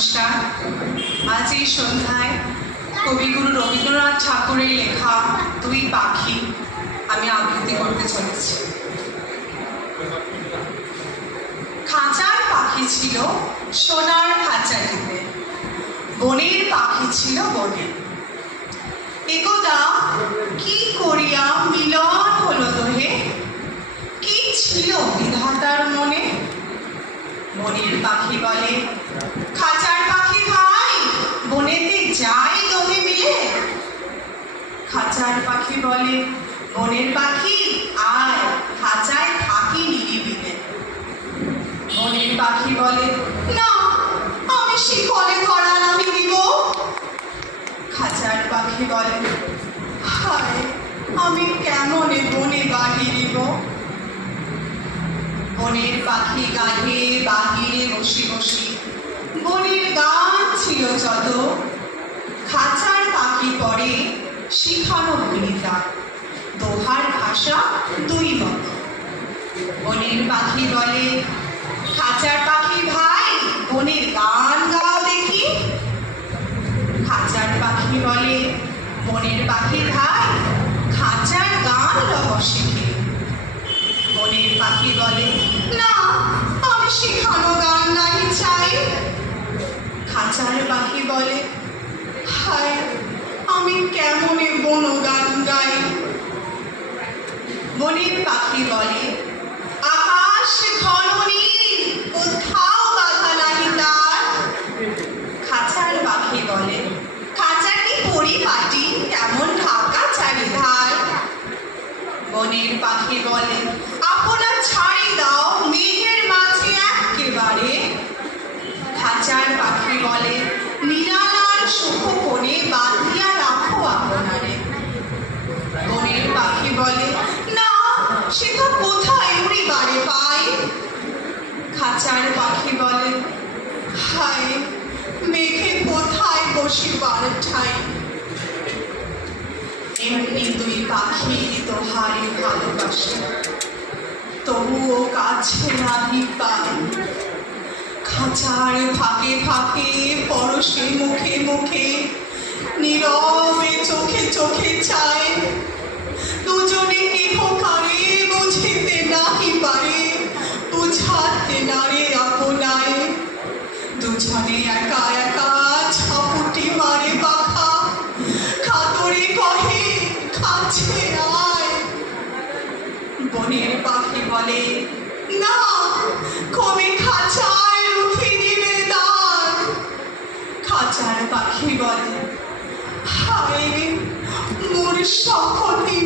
নমস্কার। আজ এই সন্ধ্যায় কবিগুরু রবীন্দ্রনাথ ঠাকুরের লেখা দুই পাখি আমি আবৃত্তি করতে চলেছি। খাঁচার পাখি ছিল সোনার খাঁচাটিতে, বনের পাখি ছিল বনে। একদা কি করিয়া মিলন হলো তোহে, কি ছিল বিধাতার মনে? বনের পাখি বলে, খাঁচার পাখি ভাই, বনেতে যাই দোহে মিলে। খাঁচার পাখি বলে, বনের পাখি আয়, খাঁচায় থাকি নিরিবিলে। বনের পাখি বলে, না, আমি শিকলে করা নামি দিব। খাঁচার পাখি বলে, হায়, আমি কেমনে বনে বাড়ি দিব। বনের পাখি গাহে বাহিরে বসি বসি, বনের গান ছিল যত। খাঁচার পাখি পরে শিখানো ভূমিকা, দোহার ভাষা দুই মত। বনের পাখি বলে, খাঁচার পাখি ভাই, বনের গান গাও দেখি। খাঁচার পাখি বলে, বনের পাখি ভাই, খাঁচার গান লব শিখে। বনের পাখি বলে, না, আমি শেখানো গান নাহি চাই। খাঁচার পাখি বলে, হায়, আমি কেমনে বন গান গাই। বনের পাখি বলে, আকাশ ঘন নীল, কোথাও বাধা নাহি তার। খাঁচার পাখি বলে, খাঁচাটি পরিপাটি, কেমন ঢাকা চারিধার। বনের পাখি বলে, আপনার ছাড়ি দাও মেঘের মাঝে একেবারে। খাঁচার পাখি বলে, নিরালার সুখ কোণে বাঁধিয়া রাখো আপনারে। বনের পাখি বলে, না, সেটা কোথায় উড়িবারে পাই। খাঁচার পাখি বলে, হায়, মেঘে কোথায় বসিবার ঠাই। এমনি দুই পাখি তোহারে ভালোবাসে, তবুও কাছে নাহি পাই। খাঁচার ফাঁকে ফাঁকে পরশে মুখে মুখে, নীরবে চোখে চোখে চায়। দুজনে কেহ কারে বুঝিতে নাহি পারে, বুঝাতে নারে আপনায়। দুজনে একা একা ছাপুটি মারে পাখা, খাতরে কহে কাছে আয়। বনের পাখি বলে, না, কবে খাঁচায় রুখে দিবে দ্বার। খাঁচার পাখি বলে, হায়, মোর শপথি